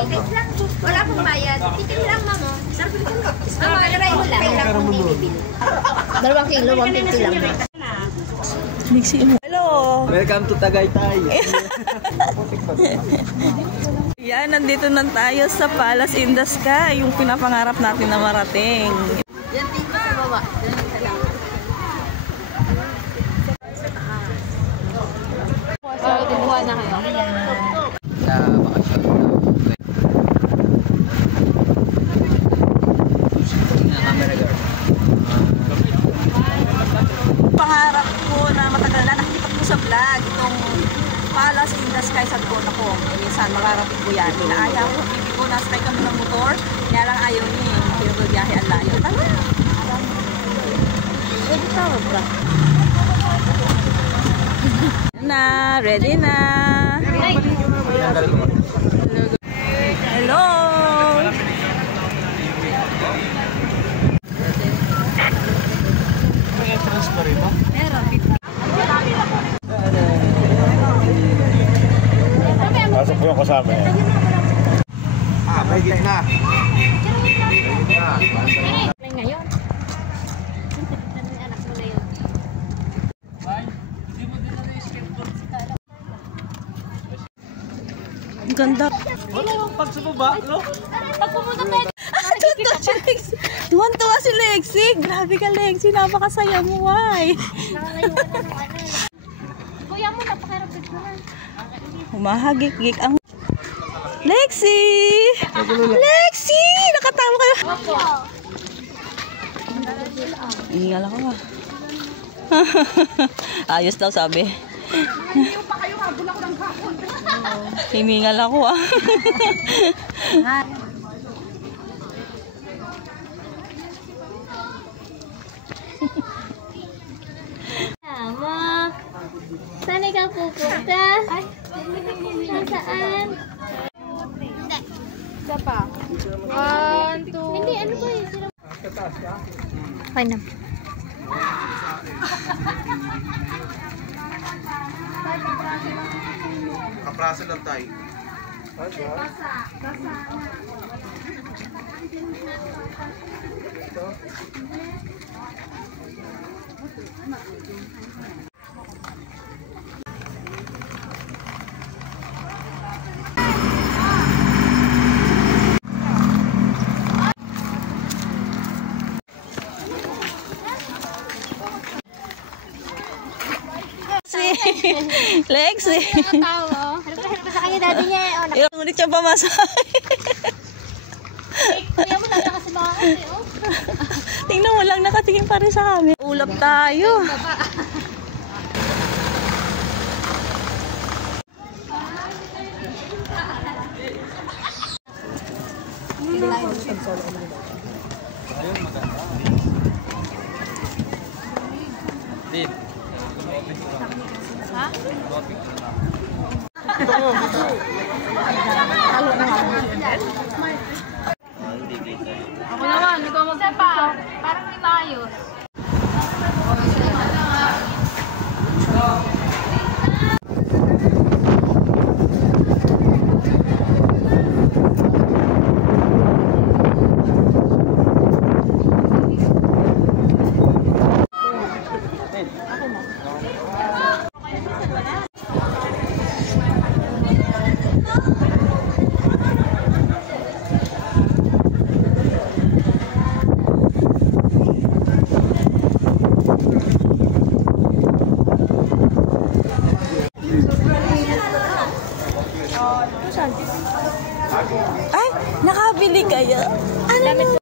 Wala pong bayad. Tikim lang, mamo. Mama, naray mo lang. Kailan pong nilibili. 2 kilo, 150 lang. Hello! Welcome to Tagaytay! Yan, nandito na tayo sa Palace in the Sky. Yung pinapangarap natin na marating. Yan dito sa baba. So, kumuha na kayo. Sa bakasyon. Pangarap ko na matagal na nakikita ko sa vlog itong Palace in the Sky. Sabi ko na po, minsan makarating ko yan. Inaaya ko, bibi ko, nasakay kami ng motor. Kaya lang ayaw niya eh. Pinagbibiyahe ang layo. Tama! Pwede tawa, bro. Na, ready na. Hello. Pasok po yung kasama. May gitna. Ngayon. Anak mo na yun. Ang ganda. Pag sa baba, no? Pag pumunta tayo. Tuwan-tuwa si Lexi. Grabe ka, Lexi. Napakasaya mo, ay. Nakangayuan na ng ano eh. Kuya mo, napakarampit mo na. Humahagik-gik ang... Lexi! Lexi! Nakatawa kayo. Hingal ako ba? Ayos daw sabi. Hiningal ako ah. Mama, saan ka pupunta? Saan? Isa pa. 1, 2. Hindi, ano ba yun? Okay na. Kaprasa lang tayo. Lexi! Tao, harap ka sa kanya daddy niya. Ilang ulit siya pamasahe. Kuya mo, nasa kasi mga kasi, oh. Tingnan mo lang, nakatingin pa rin sa amin. Ulap tayo. Din. Ha? Ako naman, ikaw magsipa. Parang may maayos. Ay, nakabili kayo. Ano?